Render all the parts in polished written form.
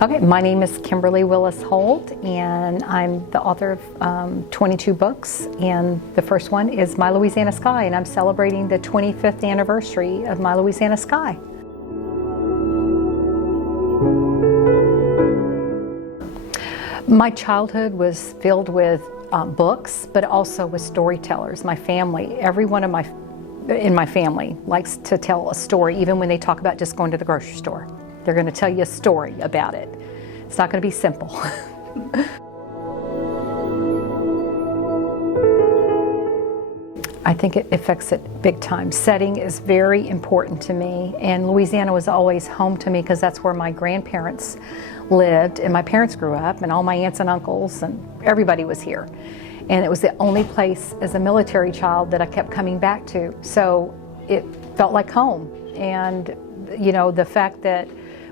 Okay, my name is Kimberly Willis Holt, and I'm the author of 22 books, and the first one is My Louisiana Sky, and I'm celebrating the 25th anniversary of My Louisiana Sky. My childhood was filled with books, but also with storytellers. My family, every one of in my family likes to tell a story, even when they talk about just going to the grocery store. They're going to tell you a story about it. It's not going to be simple. I think it affects it big time. Setting is very important to me, and Louisiana was always home to me because that's where my grandparents lived, and my parents grew up, and all my aunts and uncles, and everybody was here. And it was the only place as a military child that I kept coming back to. So it felt like home. And you know, the fact that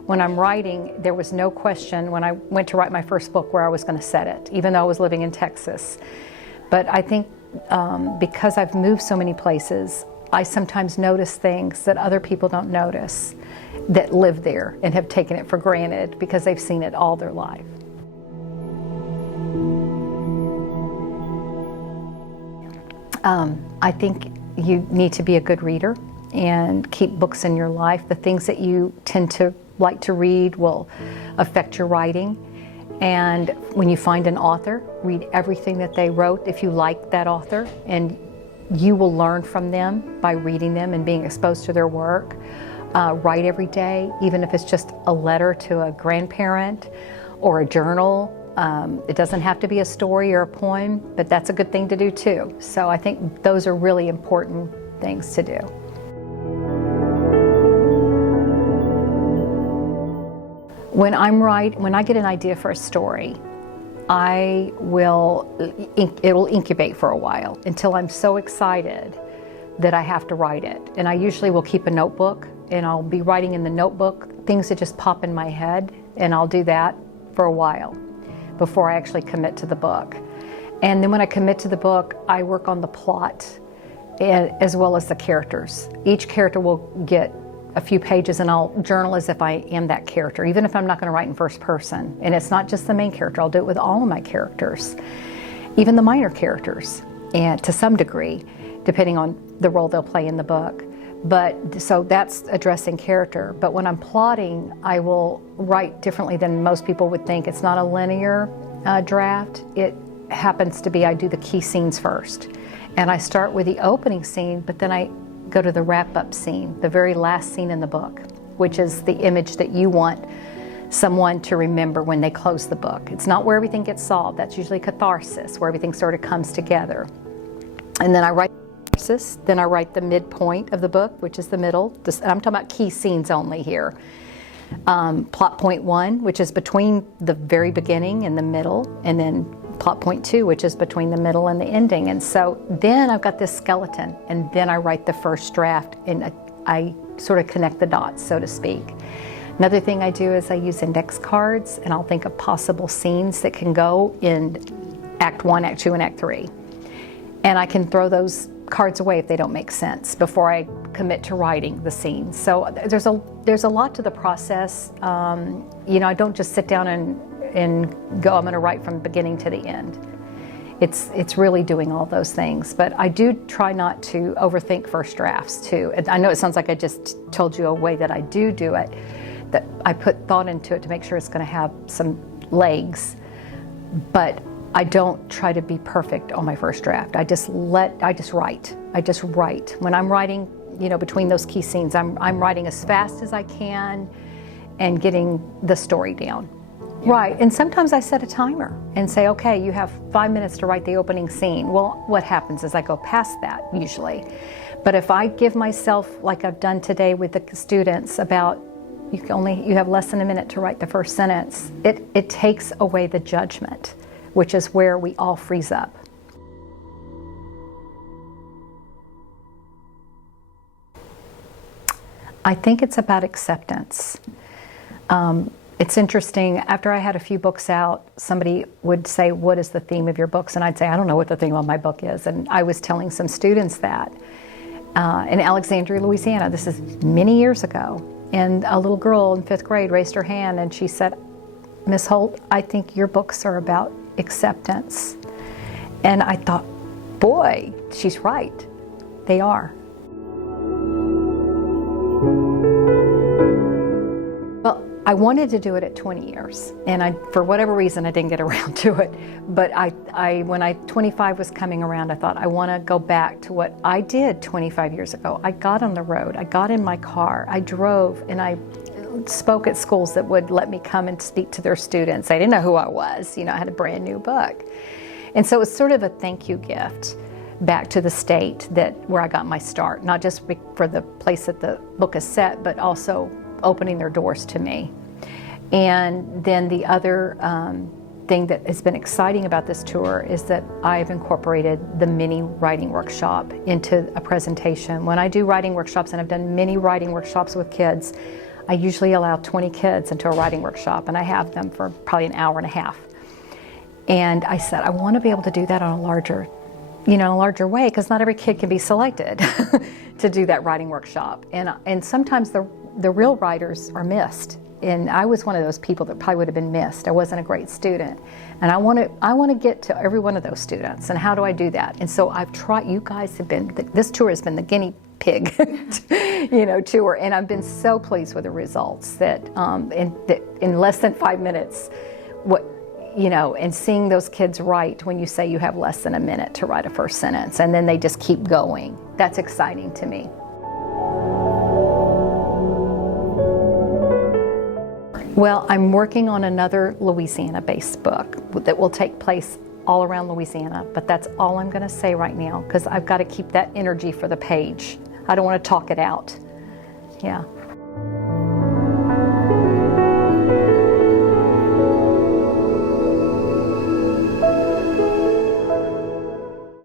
when I'm writing, there was no question when I went to write my first book where I was going to set it, even though I was living in Texas. But I think because I've moved so many places, I sometimes notice things that other people don't notice that live there and have taken it for granted because they've seen it all their life. I think you need to be a good reader and keep books in your life. The things that you tend to like to read will affect your writing. And when you find an author, read everything that they wrote if you like that author, and you will learn from them by reading them and being exposed to their work. Write every day, even if it's just a letter to a grandparent or a journal. It doesn't have to be a story or a poem, but that's a good thing to do too. So I think those are really important things to do. When I get an idea for a story, it'll incubate for a while until I'm so excited that I have to write it. And I usually will keep a notebook, and I'll be writing in the notebook things that just pop in my head, and I'll do that for a while before I actually commit to the book. And then when I commit to the book, I work on the plot as well as the characters. Each character will get a few pages, and I'll journal as if I am that character, even if I'm not going to write in first person. And it's not just the main character, I'll do it with all of my characters, even the minor characters, and to some degree, depending on the role they'll play in the book. But so that's addressing character. But when I'm plotting, I will write differently than most people would think. It's not a linear draft. It happens to be I do the key scenes first. And I start with the opening scene, but then I go to the wrap-up scene, the very last scene in the book, which is the image that you want someone to remember when they close the book. It's not where everything gets solved. That's usually catharsis, where everything sort of comes together. And then I write catharsis, then I write the midpoint of the book, which is the middle. I'm talking about key scenes only here. Plot point 1, which is between the very beginning and the middle, and then plot point 2, which is between the middle and the ending. And so then I've got this skeleton, and then I write the first draft, and I sort of connect the dots, so to speak. Another thing I do is I use index cards, and I'll think of possible scenes that can go in Act 1, Act 2, and Act 3. And I can throw those cards away if they don't make sense before I commit to writing the scene. So there's a lot to the process. You know, I don't just sit down and go, I'm going to write from the beginning to the end. It's really doing all those things. But I do try not to overthink first drafts too. I know it sounds like I just told you a way that I do it, that I put thought into it to make sure it's going to have some legs. But I don't try to be perfect on my first draft. I just write. When I'm writing, you know, between those key scenes, I'm writing as fast as I can and getting the story down. Right, and sometimes I set a timer and say, okay, you have 5 minutes to write the opening scene. Well, what happens is I go past that usually. But if I give myself, like I've done today with the students, about you have less than a minute to write the first sentence, it takes away the judgment, which is where we all freeze up. I think it's about acceptance. It's interesting, after I had a few books out, somebody would say, what is the theme of your books? And I'd say, I don't know what the theme of my book is. And I was telling some students that. In Alexandria, Louisiana, this is many years ago, and a little girl in 5th grade raised her hand and she said, Miss Holt, I think your books are about acceptance. And I thought, boy, she's right. They are. Well, I wanted to do it at 20 years, and for whatever reason, I didn't get around to it. But when 25 was coming around, I thought, I want to go back to what I did 25 years ago. I got on the road, I got in my car, I drove, and I spoke at schools that would let me come and speak to their students. They didn't know who I was. I had a brand new book. And so it was sort of a thank you gift back to the state where I got my start, not just for the place that the book is set, but also opening their doors to me. And then the other thing that has been exciting about this tour is that I've incorporated the mini writing workshop into a presentation. When I do writing workshops, and I've done many writing workshops with kids, I usually allow 20 kids into a writing workshop, and I have them for probably an hour and a half. And I said, I want to be able to do that on a larger way, because not every kid can be selected to do that writing workshop. And sometimes the real writers are missed. And I was one of those people that probably would have been missed. I wasn't a great student. And I want to get to every one of those students. And how do I do that? And so I've tried, this tour has been the guinea pig tour. And I've been so pleased with the results that in less than 5 minutes, and seeing those kids write when you say you have less than a minute to write a first sentence, and then they just keep going. That's exciting to me. Well, I'm working on another Louisiana-based book that will take place all around Louisiana, but that's all I'm going to say right now, because I've got to keep that energy for the page. I don't want to talk it out. Yeah.